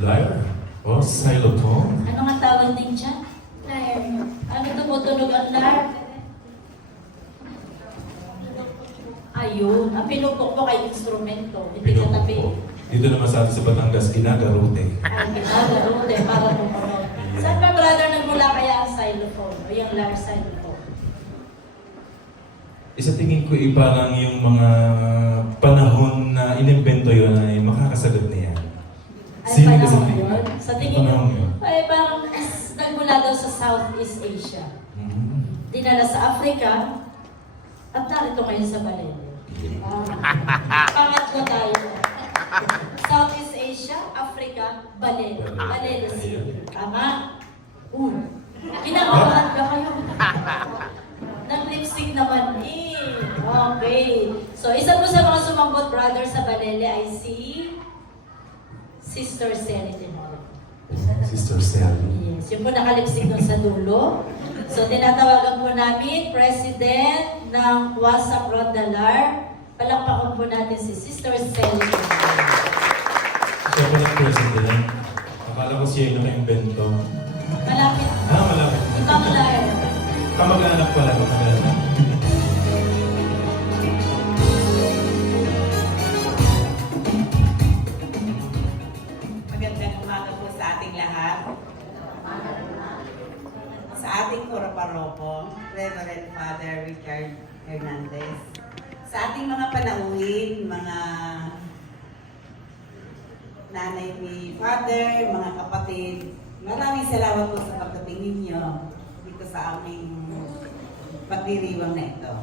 Lyre? O, xylophone? Ano nga tawag din dyan? Lyre. Ano tumutunog ang lyre? Ayun, ang pinupukpok ay instrumento, hindi katabi. Dito naman sa atin sa Batangas, ginagarote. Ay, ginagarote, para tumunog. Saan ba, brother, nagmula kaya ang xylophone? O yung lyre xylophone? Isa tingin ko iba lang yung mga panahon na inimbento yun ay makakasagot niya. Ay, Sino ka sa panahon tingin? yun? Sa tingin Panahon ko, yun. ay parang nagmula daw sa Southeast Asia. Dinala sa Africa, at narito ngayon sa Balele. Pangatlo tayo. Southeast Asia, Africa, Balele. Balele City. Tama? Kinakabahan ka kayo. Nag-lipstick naman eh. Okay. So, isa po sa mga sumagot brother sa Balele ay si Sister Sally Tenor. Sister Sally. Yes, yung po nakalipstick nun sa dulo. So, tinatawagan po namin, President ng WhatsApp Rondalar. Palakpakan po natin si Sister Sally Tenor. Siya po ng president. Akala ko siya yung naka-invento. Malapit. Malapit. Ibang lyre. Kamag-anak pala, kamag-anak. Magandang umaga po sa ating lahat. Sa ating Kuraparopo, Reverend Father Richard Hernandez. Sa ating mga panauhin, mga nanay ni Father, mga kapatid, maraming salamat po sa pagdating ninyo dito sa aming pagdiriwang na ito.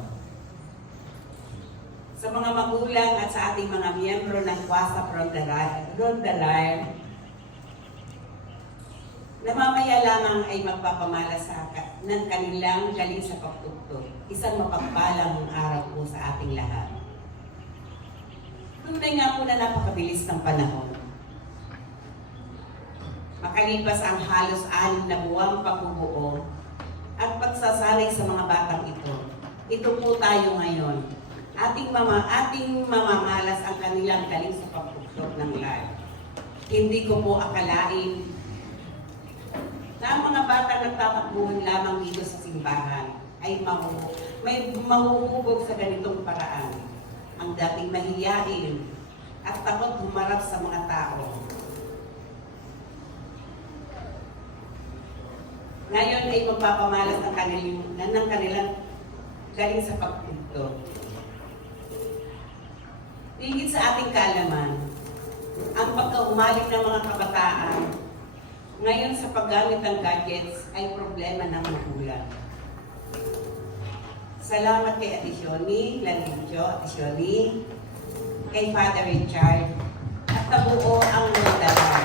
Sa mga magulang at sa ating mga miyembro ng WhatsApp Rondalar, na mamaya lamang ay magpapamala ng kanilang galing sa pagtugtog. Isang mapagpalang araw po sa ating lahat. Tunay nga po na napakabilis ng panahon. Makalipas ang halos 6 na buwang pagbubuo at pagsasanay sa mga batang ito. Ito po tayo ngayon. Ating mamamalas ang kanilang galing sa pagtugtog ng live. Hindi ko po akalain na ang mga batang nagtatakbuhan lamang dito sa simbahan ay may mahuhubog sa ganitong paraan. Ang dating mahiyain at takot humarap sa mga tao. Ngayon ay magpapamalas ng kanilang galing sa pagtugtog. Higit sa ating kaalaman, ang pagkaumaling ng mga kabataan ngayon sa paggamit ng gadgets ay problema ng magulang. Salamat kay Ate Shoni, Landicho, Ate Shoni, kay Father Richard, at nabuo ang Rondalar.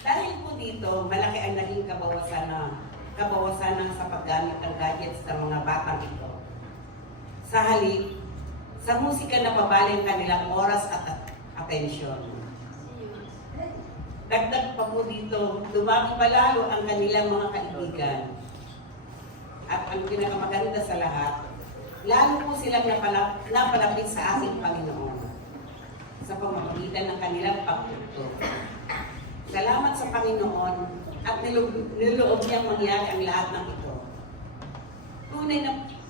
Dahil po dito, malaki ang naging kabawasan sa paggamit ng gadgets ng mga batang ito. Sa halip, sa musika na pabalin kanilang oras at atensyon. Dagdag pa po dito, dumami pa lalo ang kanilang mga kaibigan. At ang pinakamaganda sa lahat, lalo po silang napalapit sa ating Panginoon sa pamamagitan ng kanilang pagtugtog. Salamat sa Panginoon at niloob niyang mangyari ang lahat ng ito.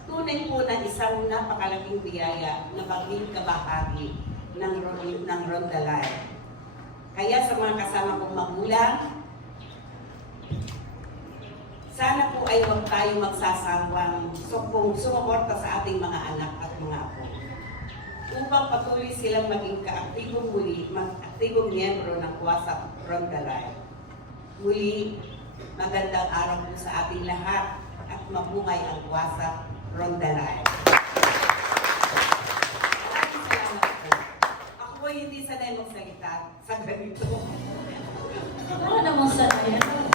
Tunay po na isang napakalaking biyaya na maging kabahagi ng Rondalar. Kaya sa mga kasama kong magulang, sana po ay huwag tayo magsasawang sumuporta sa ating mga anak at mga apo. Upang patuloy silang maging aktibong miyembro ng WhatsApp Rondalar. Muli, magandang araw po sa ating lahat at mabuhay ang WhatsApp Rondalar. Maraming salamat po. Ako ay hindi sanay magsalita sa ganito. Ano namang sanay?